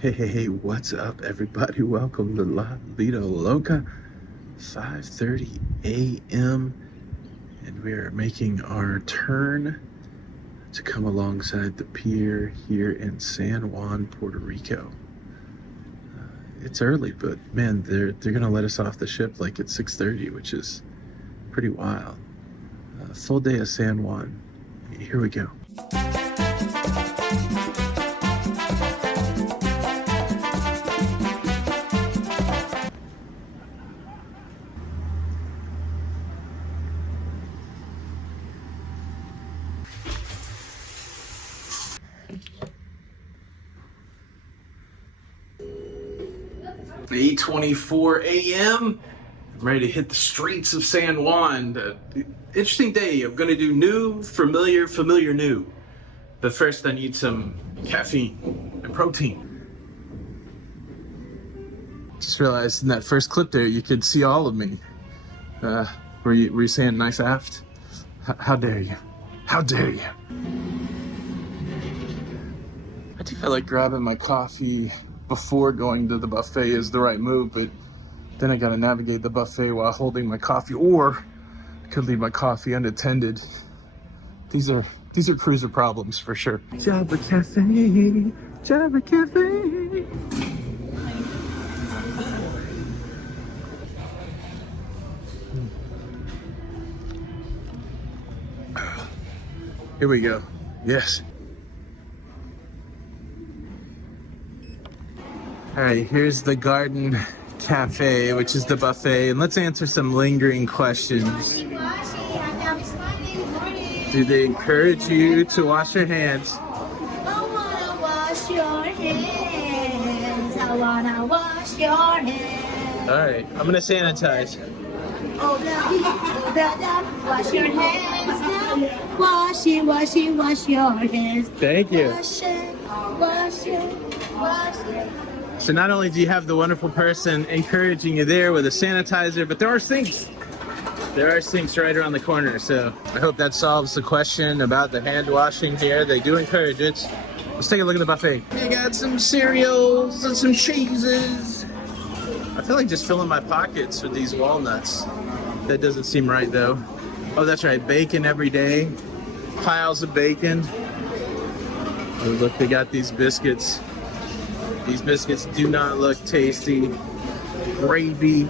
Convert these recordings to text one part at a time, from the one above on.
Hey, what's up, everybody? Welcome to La Vida Loca, 5:30 a.m. and we are making our turn to come alongside the pier here in San Juan, Puerto Rico. It's early, but man, they're gonna let us off the ship like at 6:30, which is pretty wild. Full day of San Juan. Here we go. 8:24 a.m. I'm ready to hit the streets of San Juan. Interesting day. I'm gonna do new, familiar, new. But first I need some caffeine and protein. Just realized in that first clip there, you could see all of me. Were you saying nice aft? How dare you? How dare you? I do feel like grabbing my coffee before going to the buffet is the right move, but then I gotta navigate the buffet while holding my coffee, or I could leave my coffee unattended. These are cruiser problems for sure. Java Cafe, Java Cafe. Here we go. Yes. All right, here's the Garden Cafe, which is the buffet, and let's answer some lingering questions. Do they encourage you to wash your hands? I wanna wash your hands. I wanna wash your hands. All right, I'm gonna sanitize. Oh, wash your hands now. Wash it, wash it, wash your hands. Thank you. Wash it, wash it, wash it. So not only do you have the wonderful person encouraging you there with a sanitizer, but there are sinks. There are sinks right around the corner, so I hope that solves the question about the hand washing here. They do encourage it. Let's take a look at the buffet. They got some cereals and some cheeses. I feel like just filling my pockets with these walnuts. That doesn't seem right though. Oh, that's right, bacon every day. Piles of bacon. Oh, look, they got these biscuits. These biscuits do not look tasty. Gravy,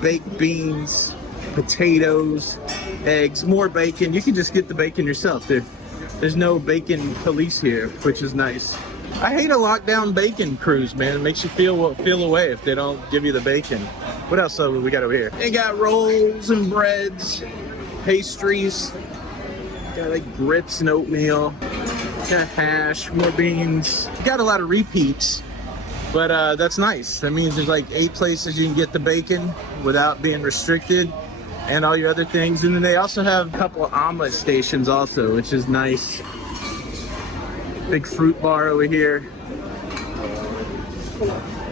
baked beans, potatoes, eggs, more bacon. You can just get the bacon yourself. There's no bacon police here, which is nice. I hate a lockdown bacon cruise, man. It makes you feel away if they don't give you the bacon. What else we got over here? They got rolls and breads, pastries. Got like grits and oatmeal. Got hash, more beans. Got a lot of repeats. But that's nice. That means there's like 8 places you can get the bacon without being restricted and all your other things. And then they also have a couple of omelet stations also, which is nice. Big fruit bar over here.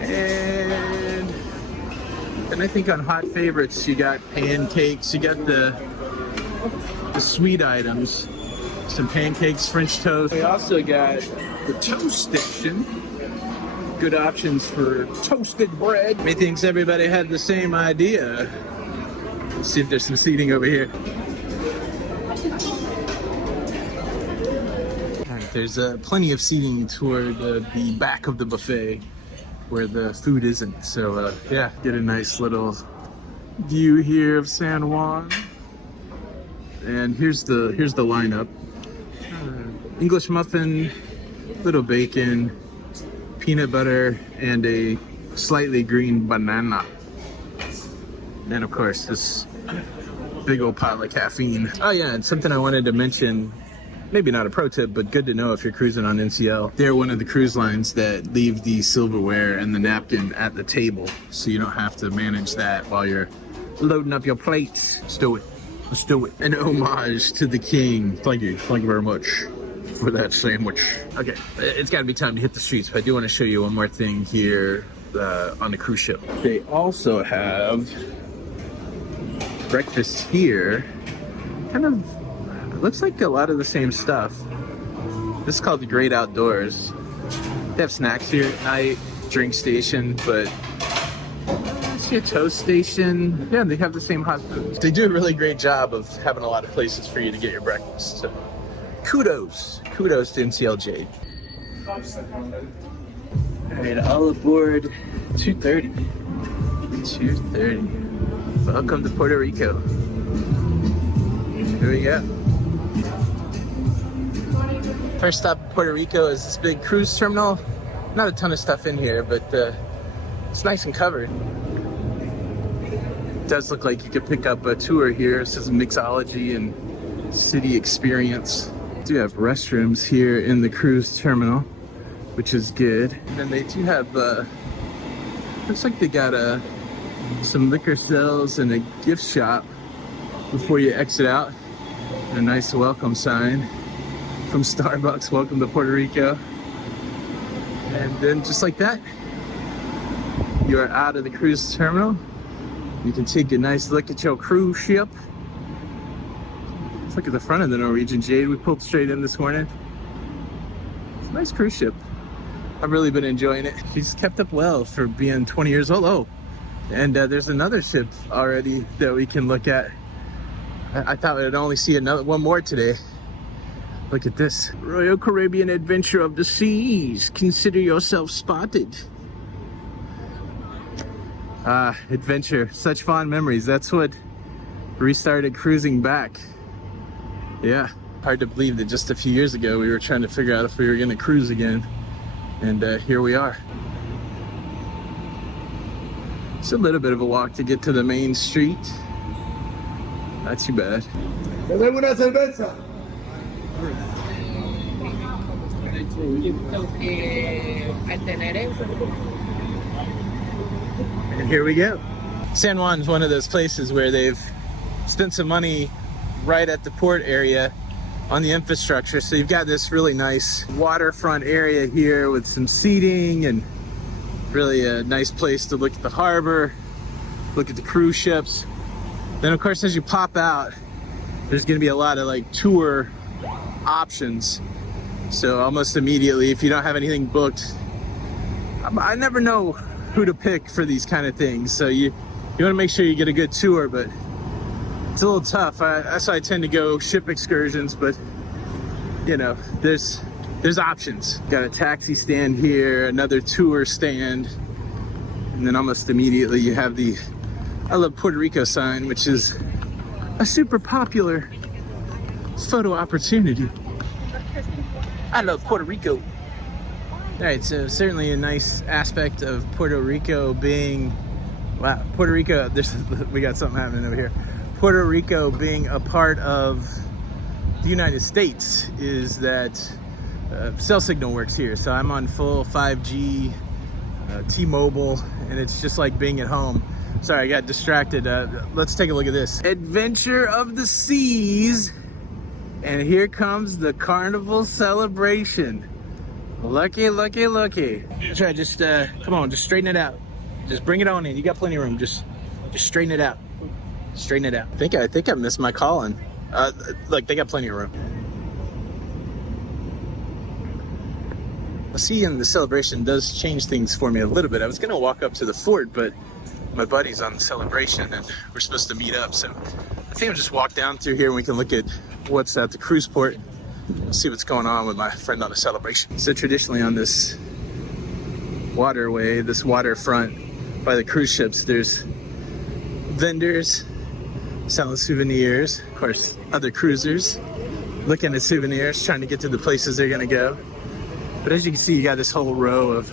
And I think on hot favorites, you got pancakes, you got the sweet items, some pancakes, French toast. We also got the toast station. Good options for toasted bread. Methinks everybody had the same idea. Let's see if there's some seating over here. All right, there's plenty of seating toward the back of the buffet where the food isn't. So yeah, get a nice little view here of San Juan. And here's the lineup. English muffin, little bacon, peanut butter, and a slightly green banana. And of course, this big old pile of caffeine. Oh yeah, and something I wanted to mention, maybe not a pro tip, but good to know if you're cruising on NCL. They're one of the cruise lines that leave the silverware and the napkin at the table, so you don't have to manage that while you're loading up your plates. Let's do it. Let's do it. An homage to the king. Thank you very much for that sandwich. Okay, it's gotta be time to hit the streets, but I do want to show you one more thing here on the cruise ship. They also have breakfast here. Kind of, it looks like a lot of the same stuff. This is called the Great Outdoors. They have snacks here at night. drink station, but I see a toast station. Yeah, they have the same hot food. They do a really great job of having a lot of places for you to get your breakfast. So kudos to NCLJ. All right, all aboard 2:30. 2:30. Welcome to Puerto Rico. Here we go. First stop in Puerto Rico is this big cruise terminal. Not a ton of stuff in here, but it's nice and covered. It does look like you could pick up a tour here. It says mixology and city experience. They do have restrooms here in the cruise terminal, which is good. And then they do have, looks like they got some liquor sales and a gift shop before you exit out. And a nice welcome sign from Starbucks, welcome to Puerto Rico. And then just like that, you are out of the cruise terminal. You can take a nice look at your cruise ship. Let's look at the front of the Norwegian Jade. We pulled straight in this morning. It's a nice cruise ship. I've really been enjoying it. She's kept up well for being 20 years old. Oh, and there's another ship already that we can look at. I thought we'd only see one more today. Look at this. Royal Caribbean Adventure of the Seas. Consider yourself spotted. Adventure. Such fond memories. That's what restarted cruising back. Yeah. Hard to believe that just a few years ago we were trying to figure out if we were going to cruise again. And here we are. It's a little bit of a walk to get to the main street. Not too bad. And here we go. San Juan is one of those places where they've spent some money right at the port area on the infrastructure. So you've got this really nice waterfront area here with some seating and really a nice place to look at the harbor, look at the cruise ships. Then of course, as you pop out, there's gonna be a lot of like tour options. So almost immediately, if you don't have anything booked, I never know who to pick for these kind of things. So you wanna make sure you get a good tour, but it's a little tough. That's why I tend to go ship excursions, but you know, there's options. Got a taxi stand here, another tour stand, and then almost immediately you have the I love Puerto Rico sign, which is a super popular photo opportunity. I love Puerto Rico. All right, so certainly a nice aspect of Puerto Rico being, wow, Puerto Rico, we got something happening over here. Puerto Rico being a part of the United States is that cell signal works here. So I'm on full 5G, T-Mobile, and it's just like being at home. Sorry, I got distracted. Let's take a look at this. Adventure of the Seas. And here comes the carnival celebration. Lucky, lucky, lucky. Try just, come on, just straighten it out. Just bring it on in. You got plenty of room. Just straighten it out. Straighten it out. I think I missed my calling. Look, they got plenty of room. Seeing the celebration does change things for me a little bit. I was gonna walk up to the fort, but my buddy's on the celebration and we're supposed to meet up. So I think I'll just walk down through here and we can look at what's at the cruise port. See what's going on with my friend on the celebration. So traditionally on this waterway, this waterfront by the cruise ships, there's vendors selling souvenirs. Of course, other cruisers looking at souvenirs, trying to get to the places they're gonna go. But as you can see, you got this whole row of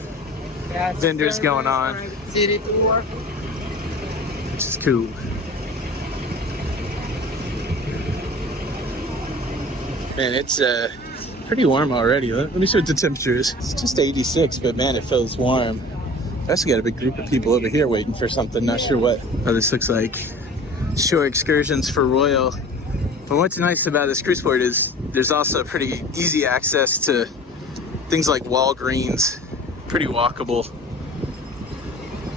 vendors going on, which is cool. Man, it's pretty warm already. Let me see what the temperature is. It's just 86, but man, it feels warm. I also got a big group of people over here waiting for something, not sure what. Oh, this looks like shore excursions for Royal. But what's nice about this cruise port is there's also pretty easy access to things like Walgreens, pretty walkable.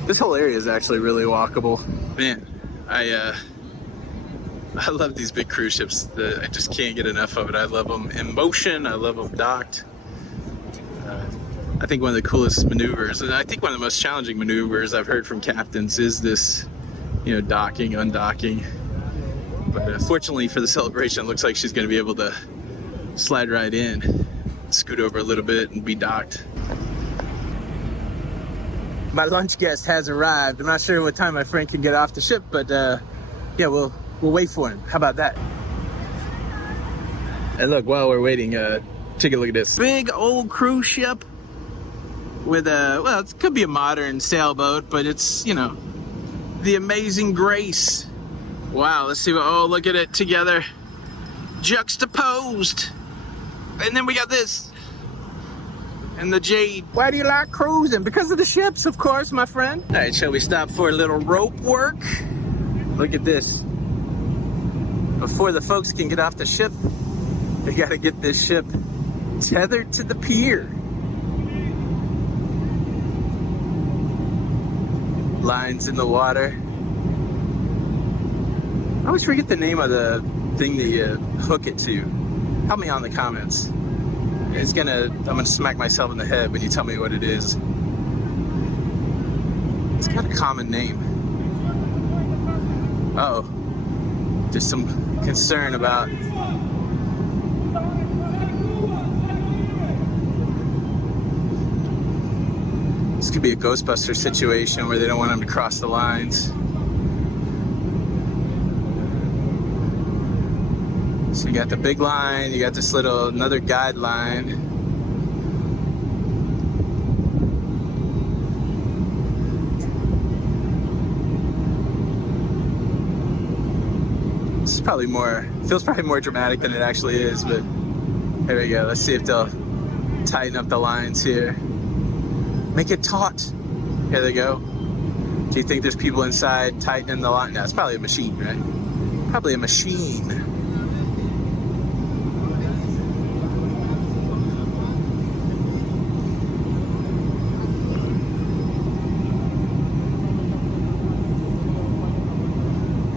This whole area is actually really walkable. Man, I love these big cruise ships. I just can't get enough of it. I love them in motion. I love them docked. I think one of the coolest maneuvers, and I think one of the most challenging maneuvers I've heard from captains is this, you know, docking, undocking. But fortunately for the celebration, it looks like she's going to be able to slide right in, scoot over a little bit, and be docked. My lunch guest has arrived. I'm not sure what time my friend can get off the ship, but yeah, we'll wait for him. How about that? And look, while we're waiting, take a look at this big old cruise ship with a, well, it could be a modern sailboat, but it's, you know, the Amazing Grace. Wow, let's see what, oh, look at it together, juxtaposed. And then we got this. And the Jade. Why do you like cruising? Because of the ships, of course, my friend. All right, shall we stop for a little rope work? Look at this. Before the folks can get off the ship, they gotta get this ship tethered to the pier. Lines in the water. I always forget the name of the thing that you hook it to. Help me out in the comments. I'm gonna smack myself in the head when you tell me what it is. It's got a common name. Uh-oh. Just some concern about this could be a Ghostbuster situation where they don't want them to cross the lines. So you got the big line, you got this little, another guide line. This is probably more, feels probably more dramatic than it actually is, but here we go. Let's see if they'll tighten up the lines here. Make it taut. Here they go. Do you think there's people inside tightening the line? No, it's probably a machine, right? Probably a machine.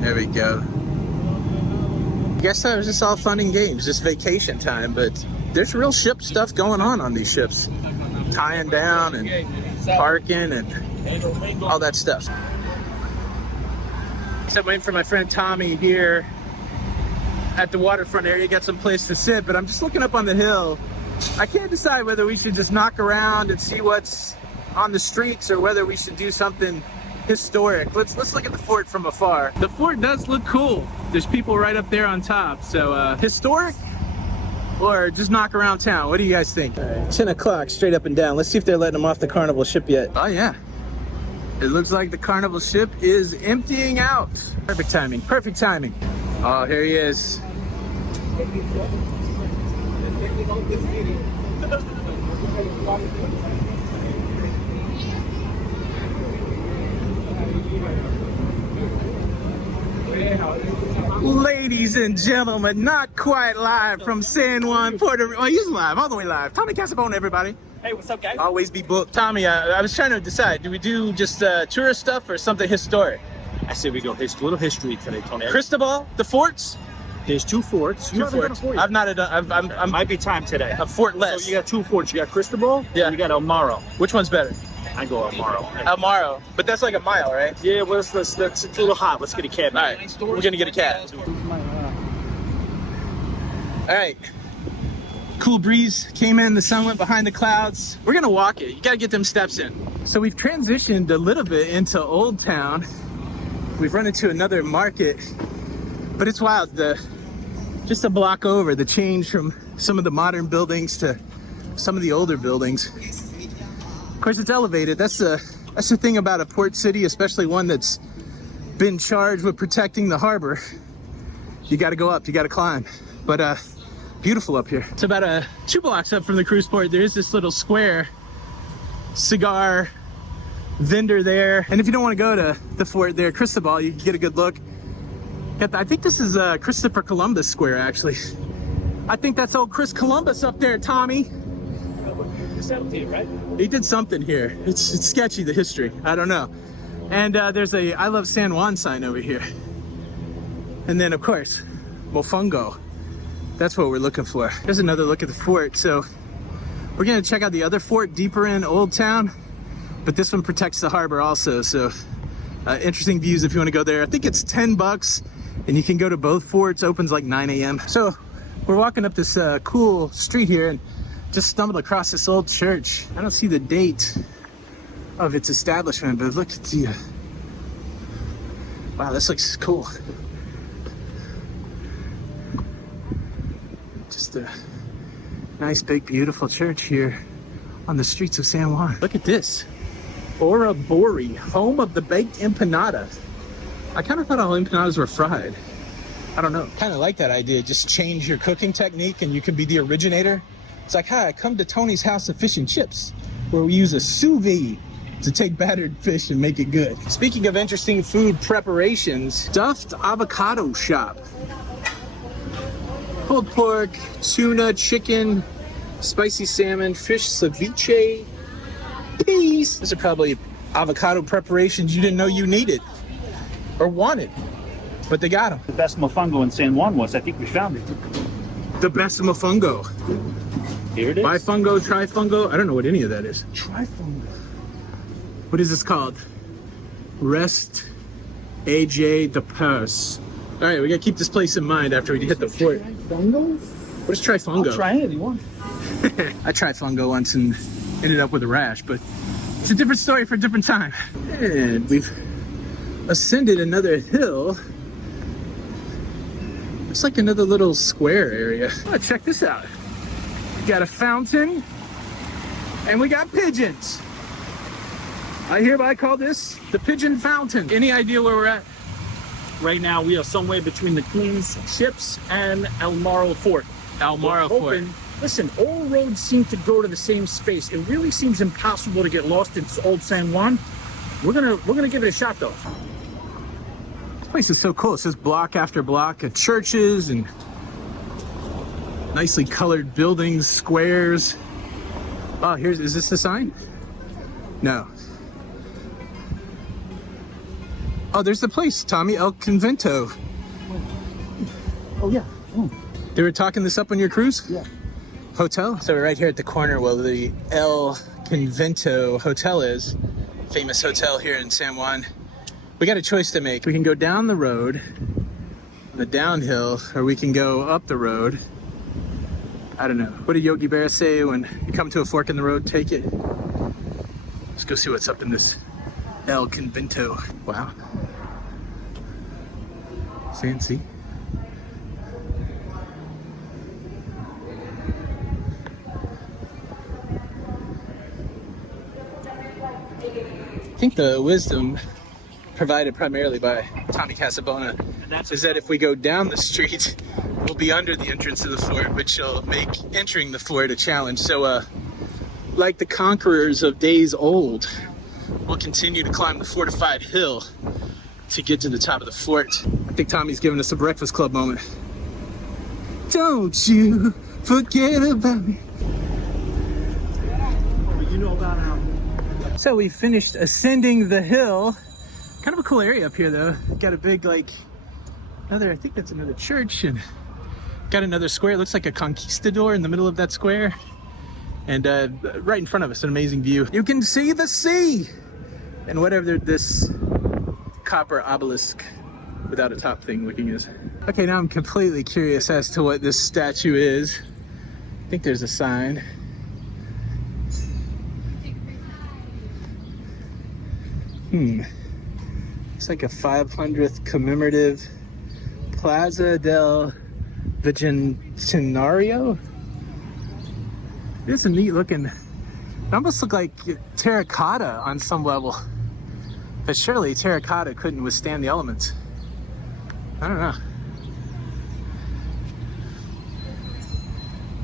There we go. I guess that was just all fun and games, just vacation time, but there's real ship stuff going on these ships. Tying down and parking and all that stuff. So I'm waiting for my friend Tommy here at the waterfront area, got some place to sit, but I'm just looking up on the hill. I can't decide whether we should just knock around and see what's on the streets or whether we should do something historic. Let's look at the fort from afar. The fort does look cool. There's people right up there on top. So historic or just knock around town? What do you guys think? All right, 10 o'clock straight up and down. Let's see if they're letting them off the Carnival ship yet. Oh yeah. It looks like the Carnival ship is emptying out. Perfect timing, perfect timing. Oh, here he is. Ladies and gentlemen, not quite live from San Juan, Puerto Rico. Oh, he's live, all the way live. Tommy Casabone, everybody. Hey, what's up, guys? Always be booked. Tommy, I was trying to decide, do we do just tourist stuff or something historic? I say we go little history today, Tony. Cristobal, the forts? There's two forts. Two forts. I've not done. I'm might be time today. I'm fortless. So you got two forts. You got Cristobal. Yeah. And you got El Morro. Which one's better? I go El Morro. El Morro, but that's like a mile, right? Yeah, well, it's a little hot. Let's get a cab. All right, we're gonna get a cab. All right. Cool breeze came in, the sun went behind the clouds. We're gonna walk it. You gotta get them steps in. So we've transitioned a little bit into Old Town. We've run into another market, but it's wild. Just a block over, the change from some of the modern buildings to some of the older buildings. Of course, it's elevated. That's the thing about a port city, especially one that's been charged with protecting the harbor. You gotta go up, you gotta climb. But beautiful up here. It's about 2 blocks up from the cruise port. There is this little square cigar vendor there. And if you don't want to go to the fort there, Cristobal, you can get a good look. I think this is Christopher Columbus Square, actually. I think that's old Chris Columbus up there, Tommy. He did something here. It's sketchy, the history. I don't know. And there's a I Love San Juan sign over here. And then, of course, Mofongo. That's what we're looking for. Here's another look at the fort. So We're gonna check out the other fort deeper in Old Town, but this one protects the harbor also, so interesting views if you want to go there. I think it's $10 and you can go to both forts. Opens like 9 a.m. So we're walking up this cool street here and just stumbled across this old church. I don't see the date of its establishment, but look at the wow, this looks cool. Just a nice, big, beautiful church here on the streets of San Juan. Look at this. Orabori, home of the baked empanada. I kind of thought all empanadas were fried. I don't know. Kind of like that idea. Just change your cooking technique and you can be the originator. It's like, hi, come to Tony's House of Fish and Chips, where we use a sous vide to take battered fish and make it good. Speaking of interesting food preparations, stuffed avocado shop. Pulled pork, tuna, chicken, spicy salmon, fish ceviche, peas. These are probably avocado preparations you didn't know you needed or wanted, but they got them. The best mofongo in San Juan was, I think we found it. The best mofongo. Here it is. Bifungo, trifungo. I don't know what any of that is. Trifungo. What is this called? Rest AJ de Purse. All right, we gotta keep this place in mind after we hit the fort. Trifungo? What is trifungo? I'll try it if you want. I tried fungo once and ended up with a rash, but it's a different story for a different time. And we've ascended another hill. It's like another little square area. Oh, check this out. We got a fountain and we got pigeons. I hereby call this the Pigeon Fountain. Any idea where we're at? Right now, we are somewhere between the Queen's Ships and El Morro Fort. El Morro Fort. Listen, all roads seem to go to the same space. It really seems impossible to get lost in Old San Juan. We're gonna give it a shot though. This place is so cool. It's just block after block of churches and nicely colored buildings, squares. Oh, is this the sign? No. Oh, there's the place, Tommy, El Convento. Oh yeah. Oh. They were talking this up on your cruise? Yeah. Hotel? So we're right here at the corner where the El Convento Hotel is. Famous hotel here in San Juan. We got a choice to make. We can go down the road, the downhill, or we can go up the road. I don't know. What did Yogi Berra say when you come to a fork in the road, take it? Let's go see what's up in this El Convento. Wow. Fancy. I think the wisdom provided primarily by Tommy Casabona is that if we go down the street, we'll be under the entrance of the fort, which will make entering the fort a challenge. So, like the conquerors of days old, we'll continue to climb the fortified hill to get to the top of the fort. I think Tommy's giving us a Breakfast Club moment. Don't you forget about me. You know about how. So we finished ascending the hill. Kind of a cool area up here though. Got a big I think that's another church, and got another square. It looks like a conquistador in the middle of that square. And right in front of us, an amazing view. You can see the sea! And whatever this copper obelisk without a top thing looking is. Okay, now I'm completely curious as to what this statue is. I think there's a sign. It's like a 500th commemorative Plaza del Bicentenario. It's a neat looking, it almost looked like terracotta on some level. But surely terracotta couldn't withstand the elements. I don't know.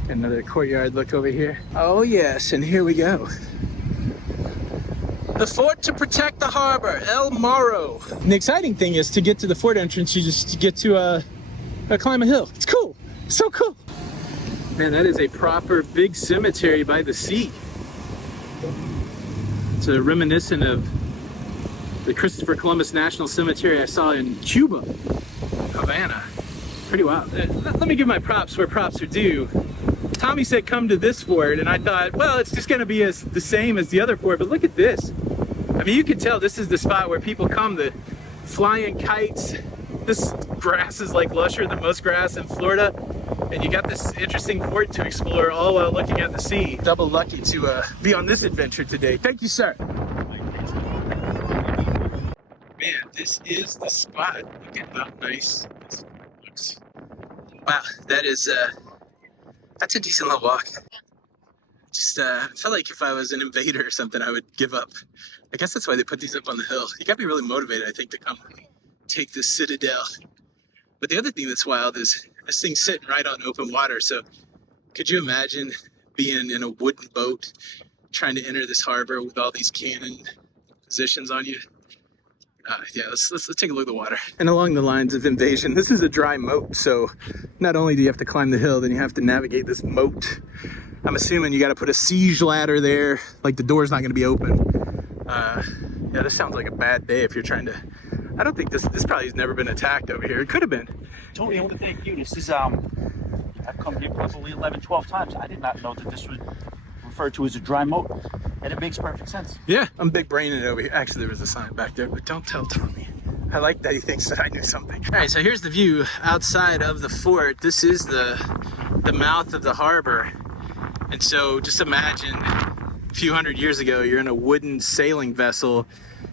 Got another courtyard look over here. Oh yes, and here we go. The fort to protect the harbor, El Morro. And the exciting thing is to get to the fort entrance, you just get to climb a hill. It's cool, so cool. Man, that is a proper big cemetery by the sea. It's a reminiscent of the Christopher Columbus National Cemetery I saw in Cuba, Havana. Pretty wild. Let me give my props where props are due. Tommy said come to this fort, and I thought, well, it's just gonna be the same as the other fort, but look at this. I mean, you can tell this is the spot where people come to flying kites. This grass is like lusher than most grass in Florida, and you got this interesting fort to explore all while looking at the sea. Double lucky to be on this adventure today. Thank you, sir. Man, this is the spot. Look at how nice this looks. Wow, that's a decent little walk. Just I felt like if I was an invader or something, I would give up. I guess that's why they put these up on the hill. You gotta be really motivated, I think, to come take this citadel. But the other thing that's wild is this thing's sitting right on open water. So could you imagine being in a wooden boat trying to enter this harbor with all these cannon positions on you? Yeah, let's take a look at the water. And along the lines of invasion, this is a dry moat. So not only do you have to climb the hill, then you have to navigate this moat. I'm assuming you got to put a siege ladder there, like the door's not going to be open. Yeah, this sounds like a bad day if you're trying to. I don't think this probably has never been attacked over here. It could have been. Tony, I want to thank you. This is I've come here probably 11, 12 times. I did not know that this was referred to as a dry moat, and it makes perfect sense. Yeah, I'm big braining it over here. Actually, there was a sign back there, but don't tell Tommy. I like that he thinks that I knew something. All right, so here's the view outside of the fort. This is the mouth of the harbor. And so just imagine a few hundred years ago, you're in a wooden sailing vessel.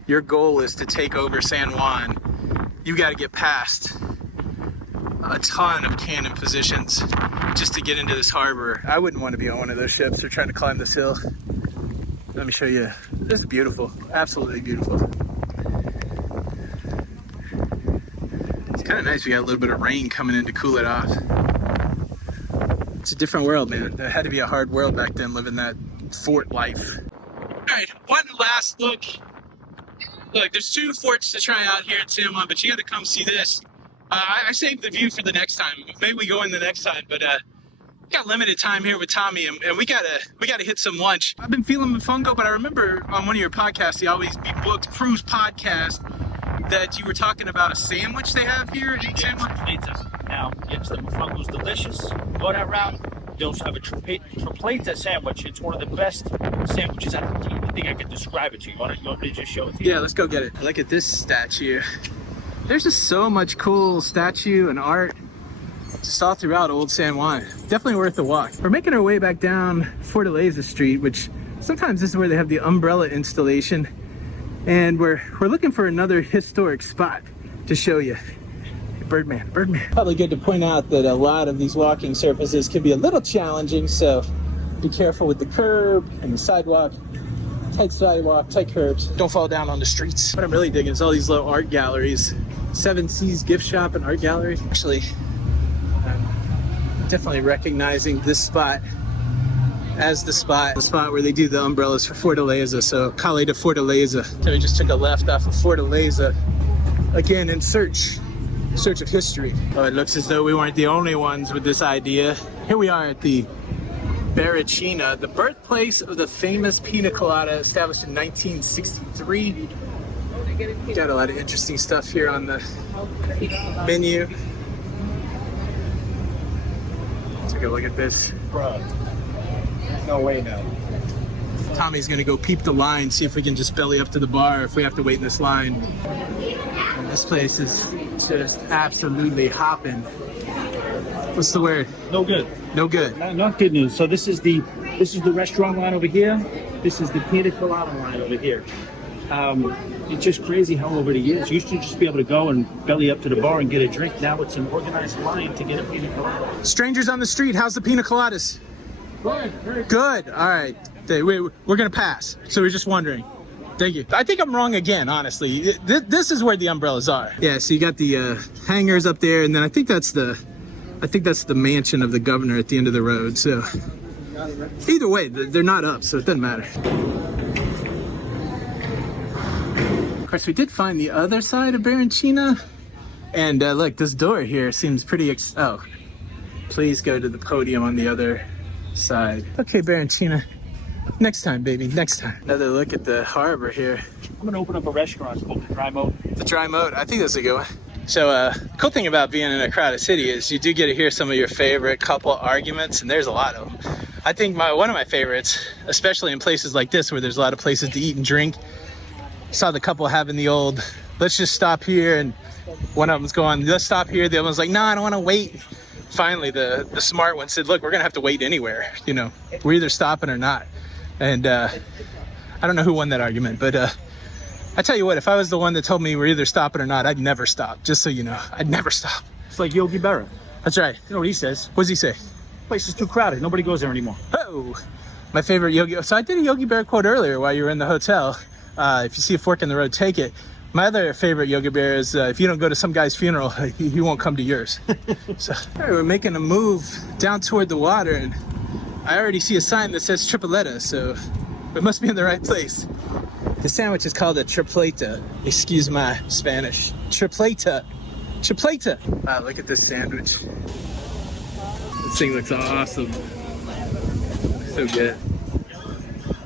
Your goal is to take over San Juan. You got to get past a ton of cannon positions just to get into this harbor. I wouldn't want to be on one of those ships or trying to climb this hill. Let me show you. This is beautiful, absolutely beautiful. It's kind of nice. We got a little bit of rain coming in to cool it off. It's a different world, man. It had to be a hard world back then, living that fort life. All right, one last look. Look, there's 2 forts to try out here in San Juan, but you got to come see this. I saved the view for the next time. Maybe we go in the next time, but we got limited time here with Tommy, and we gotta hit some lunch. I've been feeling fungo, but I remember on one of your podcasts, the Always Be Booked Cruise podcast, that you were talking about a sandwich they have here in San Juan. Now, yes, the mofongo's delicious. Go that route. They also have a tripleta sandwich. It's one of the best sandwiches. I don't even think I can describe it to you. You want me to just show it to you? Yeah, let's go get it. Look at this statue. There's just so much cool statue and art just all throughout Old San Juan. Definitely worth the walk. We're making our way back down Fortaleza Street, which sometimes this is where they have the umbrella installation. And we're looking for another historic spot to show you. Birdman. Probably good to point out that a lot of these walking surfaces can be a little challenging, so be careful with the curb and the sidewalk. Tight sidewalk, tight curbs. Don't fall down on the streets. What I'm really digging is all these little art galleries. 7 Seas gift shop and art gallery. Actually, I'm definitely recognizing this spot as the spot where they do the umbrellas for Fortaleza. So Calle de Fortaleza. So we just took a left off of Fortaleza, again in search of history. Oh, it looks as though we weren't the only ones with this idea. Here we are at the Barricina, the birthplace of the famous pina colada, established in 1963. Got a lot of interesting stuff here on the menu. Take a look at this. Bro, there's no way now. Tommy's gonna go peep the line, see if we can just belly up to the bar, if we have to wait in this line. And this place is just absolutely hopping. What's the word? No good. No good. Not good news. So this is the restaurant line over here. This is the pina colada line over here. It's just crazy how over the years you used to just be able to go and belly up to the bar and get a drink. Now it's an organized line to get a pina colada. Strangers on the street, how's the pina coladas? Good. Very good. Good. All right. We're gonna pass. So we're just wondering. Thank you. I think I'm wrong again, honestly. This is where the umbrellas are. Yeah. So you got the hangars up there, and then I think that's the mansion of the governor at the end of the road. So either way, they're not up, so it doesn't matter. Of course, we did find the other side of Barricina, and look, this door here seems pretty. Oh, please go to the podium on the other side. Okay, Barricina. Next time, baby. Next time. Another look at the harbor here. I'm gonna open up a restaurant called the Dry Moat. The Dry Moat. I think that's a good one. So cool thing about being in a crowded city is you do get to hear some of your favorite couple arguments, and there's a lot of them. I think one of my favorites, especially in places like this where there's a lot of places to eat and drink, saw the couple having the old, let's just stop here, and one of them's going, let's stop here. The other one's like, no, I don't want to wait. Finally, the smart one said, look, we're gonna have to wait anywhere. You know, we're either stopping or not. And I don't know who won that argument, but I tell you what, if I was the one that told me we're either stopping or not, I'd never stop. Just so you know, I'd never stop. It's like Yogi Berra. That's right. You know what he says? What does he say? Place is too crowded. Nobody goes there anymore. Oh, my favorite Yogi. So I did a Yogi Berra quote earlier while you were in the hotel. If you see a fork in the road, take it. My other favorite Yogi Berra is if you don't go to some guy's funeral, he won't come to yours. So all right, we're making a move down toward the water, and I already see a sign that says tripleta, so it must be in the right place. The sandwich is called a tripleta. Excuse my Spanish. Tripleta. Tripleta. Wow, look at this sandwich. This thing looks awesome. So good.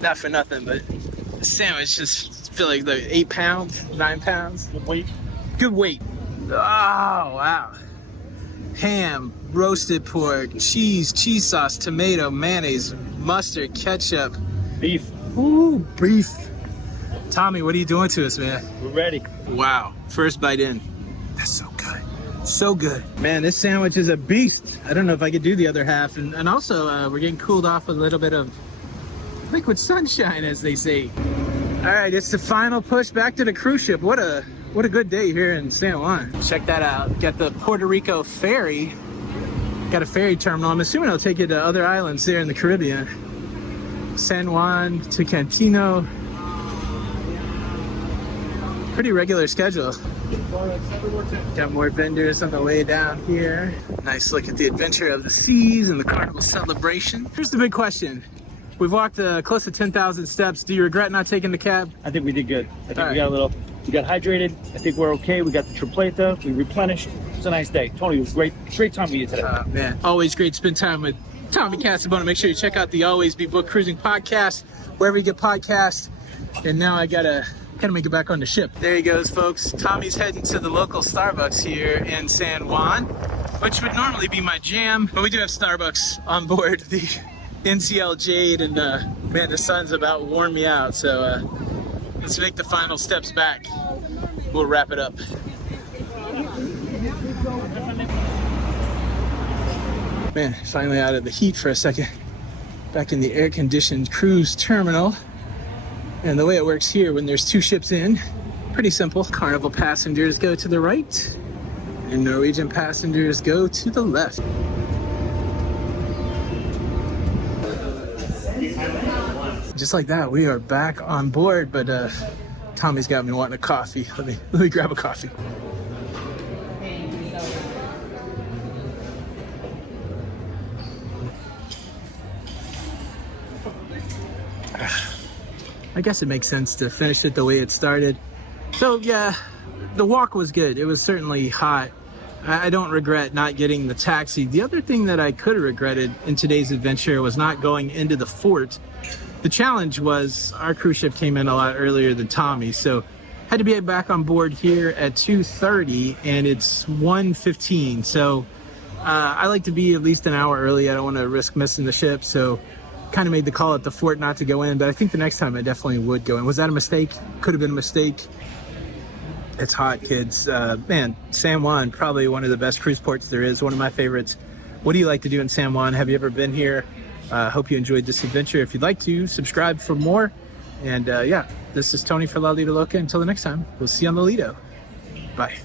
Not for nothing, but the sandwich just feel like 8 pounds, 9 pounds. Good weight. Good weight. Oh, wow. Ham, roasted pork, cheese sauce, tomato, mayonnaise, mustard, ketchup. Beef. Ooh, beef. Tommy, what are you doing to us, man? We're ready. Wow, first bite in. That's so good. So good. Man, this sandwich is a beast. I don't know if I could do the other half. And also, we're getting cooled off with a little bit of liquid sunshine, as they say. All right, it's the final push back to the cruise ship. What a good day here in San Juan. Check that out. Got the Puerto Rico ferry. Got a ferry terminal. I'm assuming it'll take you to other islands there in the Caribbean. San Juan to Cantino. Pretty regular schedule. Got more vendors on the way down here. Nice look at the adventure of the seas and the carnival celebration. Here's the big question. We've walked close to 10,000 steps. Do you regret not taking the cab? I think we did good. I think All right. we got hydrated. I think we're okay. We got the tripleta. We replenished. It was a nice day. Tony, it was great time with you today. Man, always great to spend time with Tommy Casabona. Make sure you check out the Always Be Book Cruising podcast, wherever you get podcasts. And now I gotta make it back on the ship. There he goes, folks. Tommy's heading to the local Starbucks here in San Juan, which would normally be my jam, but we do have Starbucks on board the NCL Jade, and man, the sun's about worn me out, so let's make the final steps back. We'll wrap it up. Man, finally out of the heat for a second. Back in the air-conditioned cruise terminal. And the way it works here, when there's 2 ships in, pretty simple. Carnival passengers go to the right, and Norwegian passengers go to the left. Just like that, we are back on board, but Tommy's got me wanting a coffee. Let me grab a coffee. I guess it makes sense to finish it the way it started. So yeah, the walk was good. It was certainly hot. I don't regret not getting the taxi. The other thing that I could have regretted in today's adventure was not going into the fort. The challenge was our cruise ship came in a lot earlier than Tommy, so had to be back on board here at 2:30, and it's 1:15. So I like to be at least an hour early. I don't want to risk missing the ship, so kind of made the call at the fort not to go in, but I think the next time I definitely would go in. Was that a mistake? Could have been a mistake. It's hot, kids. Man, San Juan, probably one of the best cruise ports there is, one of my favorites. What do you like to do in San Juan? Have you ever been here? Hope you enjoyed this adventure. If you'd like to, subscribe for more. And yeah, this is Tony for La Lido Loca. Until the next time, we'll see you on the Lido. Bye.